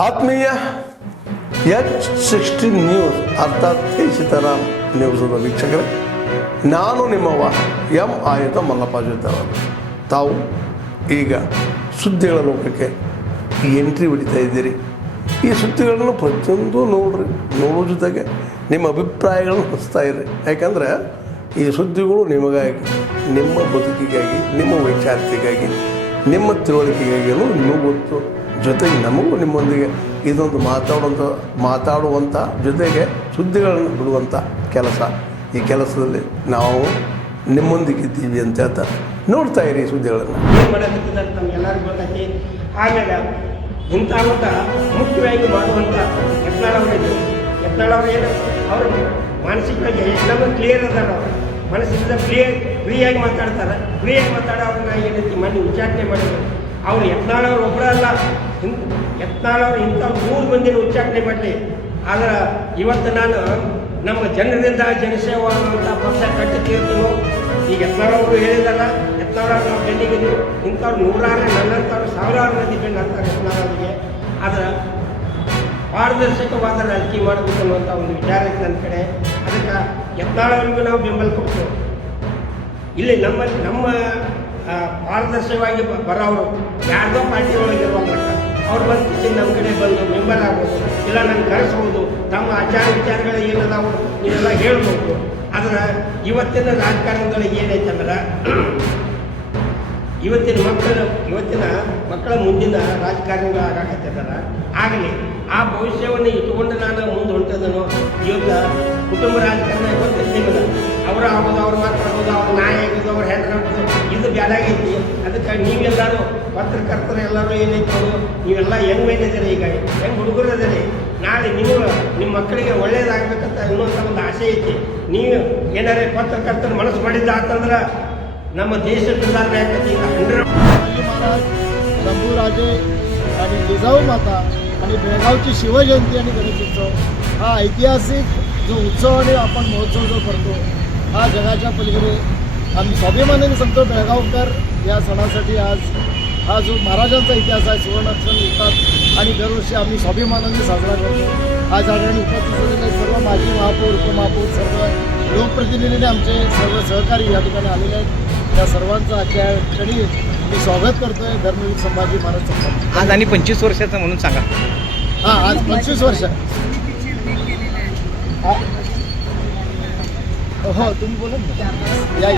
ಆತ್ಮೀಯ H16 news ಅರ್ಥಾತ್ K Sitaram ನ್ಯೂಸದ ವೀಕ್ಷಕರೇ, ನಾನು ನಿಮ್ಮವ ಎಂ ಆಯುಧ ಮಲ್ಲಪ್ಪ ಜೊತೆರವರು. ತಾವು ಈಗ ಸುದ್ದಿಗಳ ಲೋಕಕ್ಕೆ ಎಂಟ್ರಿ ಹೊಡಿತಾ ಇದ್ದೀರಿ. ಈ ಸುದ್ದಿಗಳನ್ನು ಪ್ರತಿಯೊಂದು ನೋಡೋ ಜೊತೆಗೆ ನಿಮ್ಮ ಅಭಿಪ್ರಾಯಗಳನ್ನು ಹಚ್ತಾ ಇರಿ. ಯಾಕಂದರೆ ಈ ಸುದ್ದಿಗಳು ನಿಮಗಾಗಿ, ನಿಮ್ಮ ಬದುಕಿಗಾಗಿ, ನಿಮ್ಮ ವೈಚಾರಿಕೆಗಾಗಿ, ನಿಮ್ಮ ತಿಳುವಳಿಕೆಗಾಗಿಯೂ ಇನ್ನೂ ಗೊತ್ತು. ಜೊತೆಗೆ ನಮಗೂ ನಿಮ್ಮೊಂದಿಗೆ ಇದೊಂದು ಮಾತಾಡುವಂಥ ಜೊತೆಗೆ ಸುದ್ದಿಗಳನ್ನು ಬಿಡುವಂಥ ಕೆಲಸ. ಈ ಕೆಲಸದಲ್ಲಿ ನಾವು ನಿಮ್ಮೊಂದಿಗಿದ್ದೀವಿ ಅಂತ ಹೇಳ್ತಾ ನೋಡ್ತಾ ಇರಿ ಸುದ್ದಿಗಳನ್ನು. ಏನು ಮಾಡೋದಕ್ಕಿಂತ ನಮಗೆಲ್ಲರಿಗೂ ಗೊತ್ತೈತಿ. ಆಮೇಲೆ ಇಂಥ ಊಟ ಮುಖ್ಯವಾಗಿ ಮಾಡುವಂಥ ಯತ್ನಾಳವರು ಏನು ಅವರು ಮಾನಸಿಕವಾಗಿ ಎಲ್ಲವೂ ಕ್ಲಿಯರ್ ಅದಾರ. ಅವರು ಮನಸ್ಸಿಂದ ಫ್ರೀಯಾಗಿ ಮಾತಾಡ್ತಾರೆ. ಫ್ರೀಯಾಗಿ ಮಾತಾಡೋ ಅವ್ರನ್ನ ಏನೈತಿ ಮನೆ ಉಚ್ಚಾಟನೆ ಮಾಡಿದ್ರು. ಅವ್ರು ಯತ್ನಾಳವ್ರು ಒಬ್ಬರಲ್ಲ, ಯತ್ನಾಳವ್ರು ಇಂಥ 3 ಮಂದಿನ ಉಚ್ಚಾಟನೆ ಮಾಡಲಿ. ಆದ್ರೆ ಇವತ್ತು ನಾನು ನಮ್ಮ ಜನರಿಂದ ಜನಸೇವಾ ಅನ್ನುವಂಥ ಪಕ್ಷ ಕಟ್ಟಿ ತೀರ್ತೀನೋ. ಈಗ ಯತ್ನಾಳವರು ಹೇಳಿದಾರ, ಯತ್ನಾಳವ್ರು ನಾವು ಬೆನ್ನಿಗಿದ್ರು. ಇಂಥವ್ರು ನೂರಾರು ನನ್ನಂಥವ್ರು ಸಾವಿರಾರು ಮಂದಿ ಬೆನ್ನು ಹಾಕ್ತಾರೆ ಯತ್ನಾಳವರಿಗೆ. ಆದ್ರೆ ಪಾರದರ್ಶಕವಾದ ರಾಜಕೀಯ ಮಾಡಬೇಕು ಅನ್ನುವಂಥ ಒಂದು ವಿಚಾರ ಇತ್ತು ನನ್ನ ಕಡೆ. ಅದಕ್ಕೆ ಯತ್ನಾಳವರಿಗೂ ನಾವು ಬೆಂಬಲ ಕೊಡ್ತೇವೆ. ಇಲ್ಲಿ ನಮ್ಮ ಪಾರದರ್ಶಕವಾಗಿ ಬರೋರು ಯಾರ್ದೋ ಪಾರ್ಟಿ ಒಳಗೆ ಇರುವಂಥ ಅವ್ರು ಬಂದು ಕಿಚಿನ್ ನಮ್ಮ ಕಡೆ ಬಂದು ಮೆಂಬರ್ ಆಗ್ಬೋದು, ಇಲ್ಲ ನನ್ನ ಕರೆಸ್ಬೋದು. ತಮ್ಮ ಆಚಾರ ವಿಚಾರಗಳು ಏನದಾವು ನೀವೆಲ್ಲ ಹೇಳ್ಬೋದು. ಆದ್ರೆ ಇವತ್ತಿನ ರಾಜಕಾರಣದೊಳಗೆ ಏನೈತಂದ್ರೆ ಇವತ್ತಿನ ಮಕ್ಕಳ ಮುಂದಿನ ರಾಜಕಾರಣಿಗಳು ಆಗಾಕತ್ತಿದ್ದಾರೆ. ಆಗಲಿ ಆ ಭವಿಷ್ಯವನ್ನು ಇಟ್ಟುಕೊಂಡು ನಾನು ಮುಂದೆ ಹೊಂಟದನು. ಇವತ್ತು ಕುಟುಂಬ ರಾಜಕಾರಣ ಇವತ್ತು ನಿಮಗೆ ಅವರು ಆಗೋದು, ಅವ್ರು ಮಾತಾಡೋದು, ಅವ್ರ ನಾಯಿ ಆಗೋದು, ಅವ್ರ ಹೆಣ್ಣು ಇದು ಬ್ಯಾಡಾಗೈತಿ. ಅದಕ್ಕೆ ನೀವೆಲ್ಲರೂ ಪತ್ರಕರ್ತರು ಎಲ್ಲರೂ ಏನೈತೆ ನೀವೆಲ್ಲ ಹೆಂಗೆ ಮೇಲಿದ್ದೀರಿ, ಈಗ ಹೆಂಗೆ ಹುಡುಗರು ಅದರಿ. ನಾಳೆ ನೀವು ನಿಮ್ಮ ಮಕ್ಕಳಿಗೆ ಒಳ್ಳೇದಾಗಬೇಕಂತ ಇನ್ನೊಂಥ ಒಂದು ಆಸೆ ಐತಿ. ನೀವು ಏನಾರೇ ಪತ್ರಕರ್ತರು ಮನಸ್ಸು ಮಾಡಿದ್ದಾತಂದ್ರೆ ನಮ್ಮ देश सुधारणे आहे. महाराज शंभूराजे आणि जिजाऊ माता आणि बेळगावची शिवजयंती आणि गणेशोत्सव हा ऐतिहासिक जो उत्सव आणि आपण महोत्सव जो करतो हा जगाच्या पलीकडे आम्ही स्वाभिमानाने सांगतो. बेळगावकर या सणासाठी आज हा जो महाराजांचा इतिहास आहे सुवर्णाक्षर लिहितात आणि दरवर्षी आम्ही स्वाभिमानाने साजरा करतो. आज ठिकाणी उपस्थित झालेले सर्व माजी महापौर, उपमहापौर, सर्व लोकप्रतिनिधीने आमचे सर्व सहकारी या ठिकाणी आलेले आहेत. त्या सर्वांचं आजच्या क्षणी मी स्वागत करतोय धर्मवीर संभाजी महाराज संघ. आज आणि 25 वर्षाचं म्हणून सांगा. हां, आज 25 वर्ष. हो, तुम्ही बोला ना. या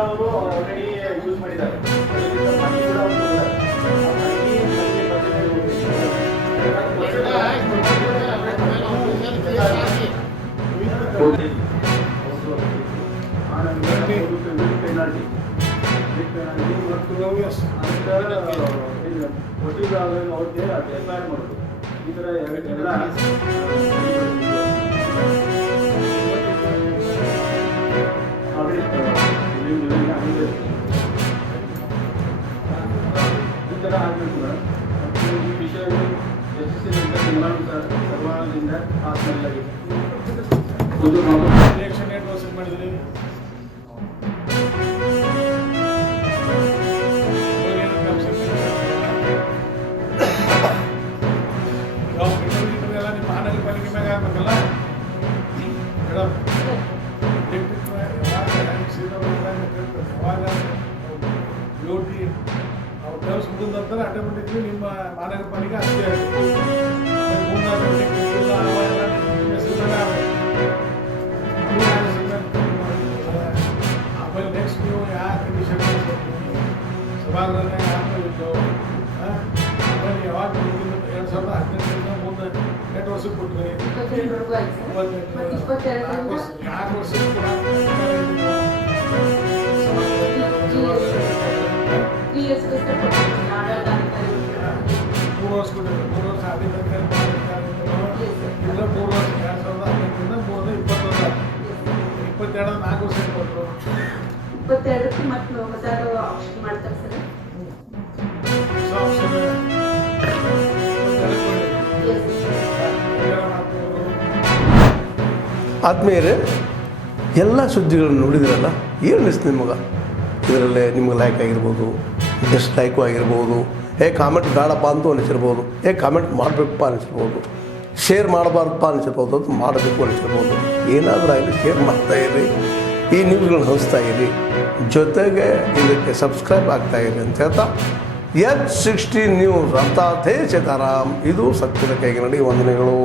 ಅವರು ಆಲ್ರೆಡಿ ಯೂಸ್ ಮಾಡಿದ್ದಾರೆ. ಅವ್ರಿಗೆ ಎಫ್ಐಆರ್ ಮಾಡೋದು ಈ ಥರ ಎಲ್ಲ ಈ ಥರ ಆಗಬೇಕು. ಈ ವಿಷಯ ಯಶಸ್ಸಿನಂತ ನಿಯಮಾನುಸಾರ ಸರ್ವಾಂಗದಿಂದ ಪಾಸ್ ಮಾಡಲಾಗಿದೆ. ಎಲೆಕ್ಷನ್ ಏನು ಘೋಷಣೆ ಮಾಡಿದ್ರಿ? ಎಲ್ಲ ನಿಮ್ಮ ಮಹಾನಗರ ಪಾಲಿಕೆ ಮ್ಯಾಗ ಆಗ್ಬೇಕಲ್ಲ ಮೇಡಮ್. ಅವಾಗ ಯೋಟಿ ಅವ್ರು ಕಳಿಸ್ಬಿಟ್ಟಿದ ನಂತರ ಆಟೋಮೆಟಿಕ್ಲಿ ನಿಮ್ಮ ಮಹಾನಗರ ಪಾಲಿಕೆ ಅಷ್ಟೇ ಆಮೇಲೆ ನೆಕ್ಸ್ಟ್ ನೀವು ಯಾವ ಕಂಡೀಷನ್ ಸಭಾಗೃಹನಾಗ ಆಮೇಲೆ ಇದ್ದವು. ಆಮೇಲೆ ಯಾವಾಗ 2018 ಮುಂದೆ 8 ವರ್ಷಕ್ಕೆ ಕೊಟ್ಟರೆ 4 ವರ್ಷಕ್ಕೆ ಕೂಡ ಮತ್ತೆ ಮತ್ತೆ ಹೊಸದು ಆಪ್ಷನ್ ಮಾಡ್ತಾರೆ ಸರ್. ಆದ್ಮೇಲೆ ಎಲ್ಲ ಸುದ್ದಿಗಳನ್ನು ನೋಡಿದ್ರಲ್ಲ ಏನು ಅನಿಸ್ತು ನಿಮಗೆ? ಇದರಲ್ಲೇ ನಿಮ್ಗೆ ಲೈಕ್ ಆಗಿರ್ಬೋದು, ಡಿಸ್ಲೈಕು ಆಗಿರ್ಬೋದು, ಕಾಮೆಂಟ್ ಬೇಡಪ್ಪ ಅಂತೂ ಅನಿಸಿರ್ಬೋದು, ಕಾಮೆಂಟ್ ಮಾಡಬೇಕಪ್ಪ ಅನಿಸಿರ್ಬೋದು, ಶೇರ್ ಮಾಡಬಾರ್ದಪ್ಪ ಅನಿಸಿರ್ಬೋದು, ಅದು ಮಾಡಬೇಕು ಅನಿಸಿರ್ಬೋದು. ಏನಾದರೂ ಆಗಲಿ ಶೇರ್ ಮಾಡ್ತಾಯಿರಿ, ಈ ನ್ಯೂಸ್ಗಳನ್ನ ಹಂಚ್ತಾ ಇರಿ, ಜೊತೆಗೆ ಇದಕ್ಕೆ ಸಬ್ಸ್ಕ್ರೈಬ್ ಆಗ್ತಾಯಿರಿ ಅಂತ ಹೇಳ್ತಾ H16 ನ್ಯೂಸ್ ಅರ್ಥಾತ್ ಹೇ ಸೀತಾರಾಮ್, ಇದು ಸತ್ಯದ ಕೈಗೆ ನಡಿ. ವಂದನೆಗಳು.